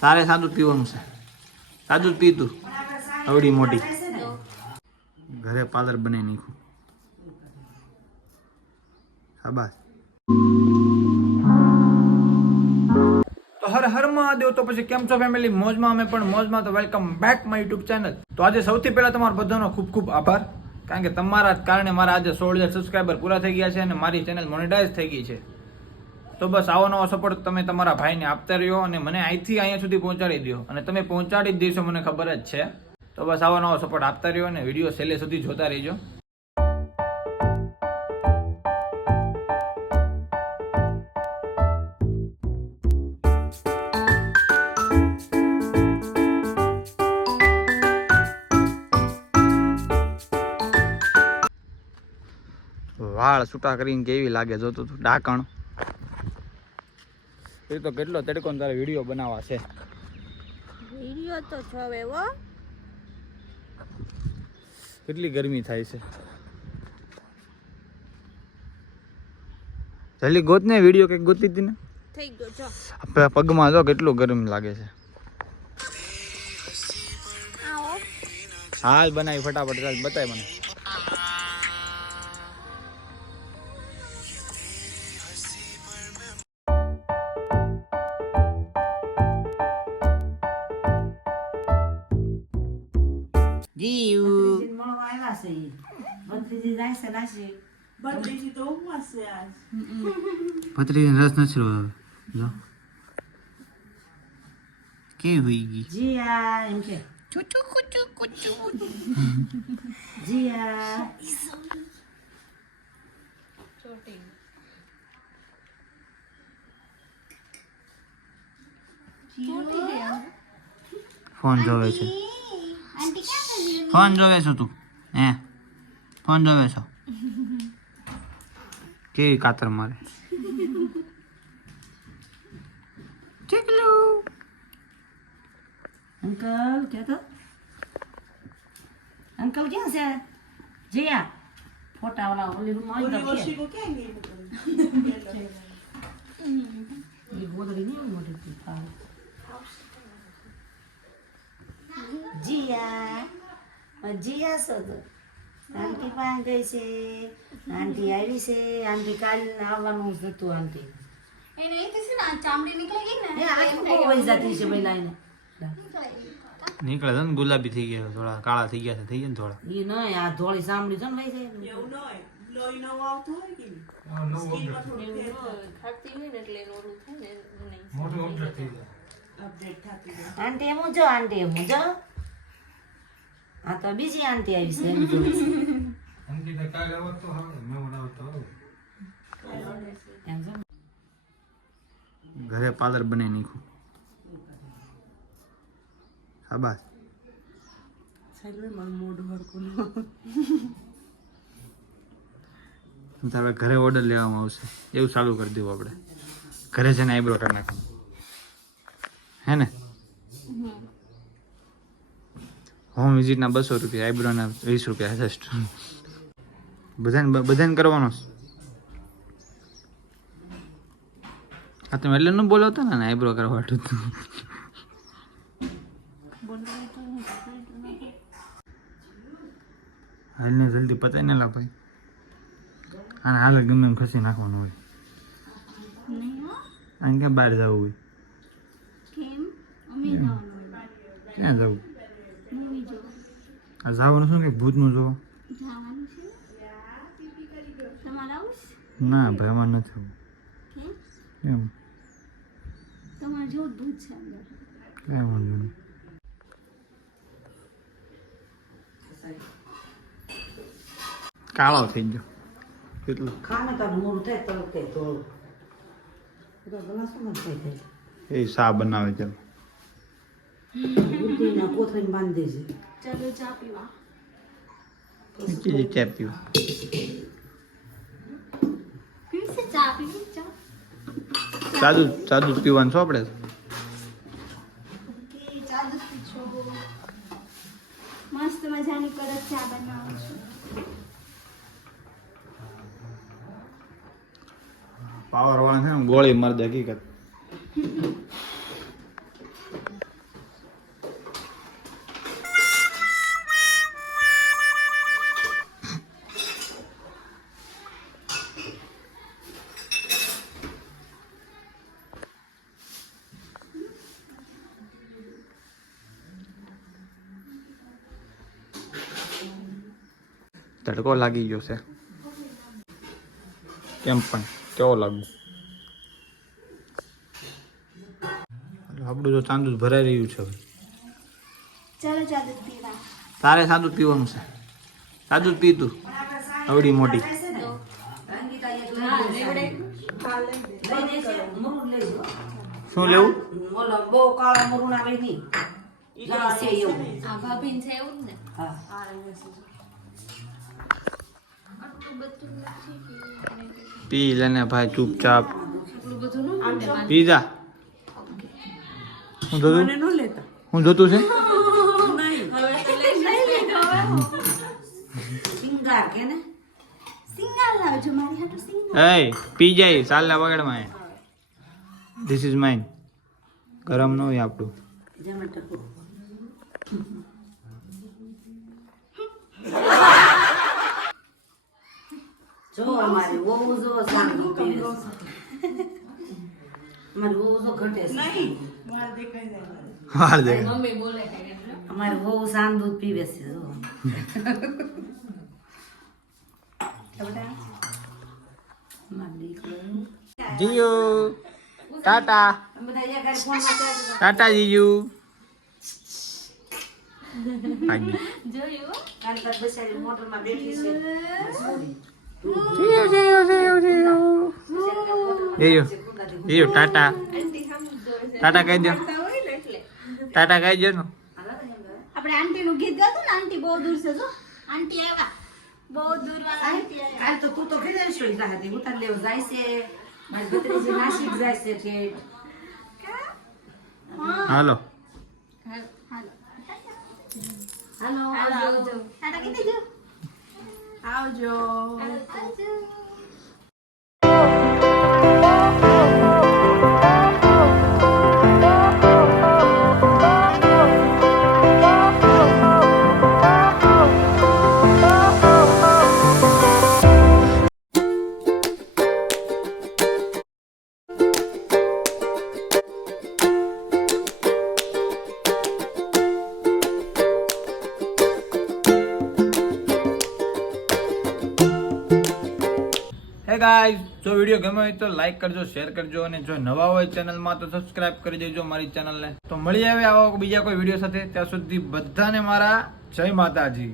તારે સાદું પીવાનું છે. સાદું જ પીતું અવડી મોટી. ઘરે પાલર બનાવી નાખ્યું. શાબાશ. તો હર હર મહાદેવ, તો પછી કેમ છો ફેમિલી મોજમાં અમે પણ મોજમાં, તો welcome back my YouTube channel તો આજે સૌથી પહેલા તમારો બધાનો ખૂબ ખૂબ આભાર, કારણ કે તમારા કારણે મારા આજે સોળ હજાર સબસ્ક્રાઈબર પૂરા થઈ ગયા છે અને મારી ચેનલ મોનેટાઈઝ થઈ ગઈ છે. તો બસ આવો નવો સપોર્ટ તમે તમારા ભાઈને આપતા રહ્યો અને મને અહીંથી અહીંયા સુધી પહોંચાડી દો અને તમે પહોંચાડી જ દેશો મને ખબર જ છે. તો બસ આવો નવો સપોર્ટ આપતા રહ્યો અને વીડિયો છેલ્લે સુધી જોતા રહેજો. વાળ છૂટા કરીને કેવી લાગે? જોતું તું ડાકણ. એ તો કેટલો તડકો તારે વીડિયો બનાવવા છે. વીડિયો તો છવે હો. કેટલી ગરમી થાય છે. જલ્દી ગોત ને વીડિયો કંઈક ગોતી હતી ને. થઈ ગયો જો. આપણે પગમાં જો કેટલું ગરમ લાગે છે. હાલ બનાવી ફટાફટ ચાલ બતાય મને. જીવ મળવા આવ્યા છે. ભત્રીજી જાય છે નાસી. ભત્રીજી રસ નથી જો કેવી હોઈ ગઈ જીયા એમ કે જીયા ફોન જોવે છે ફોન જોવે છો તું. હે? ફોન જોવે છો. કેવી કાતર મારે? અંકલ કે તો? અંકલ ક્યાં છે? જીયા. ફોટા વાળા ઓલી રૂમ આવી તો કે ઈ ગોદડી નહીં મોટી જીયા. અ જીયા તો. આંટી પાસે ગઈ છે આંટી આવી છે આંટી કાલ આવવાનું હતું આંટી. એને એ છે ને ચામડી નીકળી ગઈ ને એ આખું બહુ વહી જતી છે નીકળે ને ગુલાબી થઈ ગયા થોડા કાળા થઈ ગયા છે થઈ ગયા થોડા ઈ નહીં આ ધોળી સાંભળી છે ને વહી જાય ખાતી હોય ને એટલે એનું થાય ને નહીં આંટી એમ જો આંટી એમ જો આ તો બીજી આંટી આવી છે એમ જોઈ છે. એમ જો ઘરે પાર્લર બનાવી નાખ્યું. શાબાશ. તારા ઘરે ઓર્ડર લેવામાં આવશે. એવું ચાલુ કરી દેવું આપણે. ઘરે છે ને આઈબ્રો કરી નાખવાનું. હે ને? હોમ વિઝિટના બસો રૂપિયા આઈબ્રોના વીસ રૂપિયા જસ્ટ બધાને બધાને કરવાનો છે. હા તમે એટલે ન બોલાવતા ને આઈબ્રો કરવા હાલને જલ્દી પતાય ને લા ભાઈ. અને હાલ ગમે એમ ખસી નાખવાનું હોય. આને ક્યાં બહાર જવું હોય. ક્યાં જવું? આ જવાનું શું કે ભૂતનું છે? ના ભાઈ અમારે નથી કેમ કેમ? તમારે જેવું દૂધ છે અંદર. કેમ વાંધો નહીં. કાળો થઈ ગયો. કેટલું? ખાને તારું મોડું થાય તો કે તો તો ભલા શું મત થાય થાય એ સા બનાવે ચાલો બુદ્ધિના કોથળીને બાંધી દે છે. ચાલો ચા પીવા. ચા પીવા. સાદું સાદું પીવાનું છો આપણે? મસ્ત મજાની કડક ચા બનાવું છું. પાવર વાળા છે ગોળી મારી હકીકત. તડકો લાગી ગયો છે. કેમ પણ? કેવો લાગુ? આપણું તો ચાંદુ ભરાઈ રહ્યું છે હવે. ચાલો ચાલો પીવા. તારે સાદું પીવાનું છે. સાદું જ પી તું. અવડી મોટી. શું લેવું? બહુ કાળા છે એવું આ ભાભી છે એવું ને? હા. પી લેને ભાઈ ચૂપચાપ. પી જા હું જોતું હું જોતું છે? પી જાય ચાલના વગડમાં ધીસ ઇઝ માઇન ગરમ ન હોય આપણું. જો અમારી બહુ જો સાંભળો પીવે અમારે અમારી બહુ જો ઘટે છે. હાર દે મમ્મી બોલે અમારે એટલે. અમારી બહુ શાન દૂધ પીવે છે જો. GU tata. ટાટા જીજુ. જોયું? મોટરમાં બેઠી છે. જીયુ જીયુ જીયુ જીયુ જીયુ જીયુ ટાટા. ટાટા કહી દો. ટાટા કહી દો ને આપણે આંટી નું ગીત ગાતું ને આંટી બહુ દૂર છે જો. આંટી આવ્યા. બહુ દૂર વાળા આંટી આવ્યા. તો તું તો કીધું શું એટલા હતી ઉતાર લેવું જાય છે. મારી ભત્રીજી નાસિક જાય છે ઠેઠ. હાલો. હાલ. હાલો હાલો ટાટા કીધી? આવજો. આવજો. ગાઈઝ જો વીડિયો ગમ્યો હોય તો લાઈક કરજો શેર કરજો અને જો નવા હોય ચેનલમાં તો સબસ્ક્રાઇબ કરી દેજો મારી ચેનલને તો મળી આવે આવા બીજા કોઈ વીડિયો સાથે. ત્યાં સુધી બધાને મારા જય માતાજી.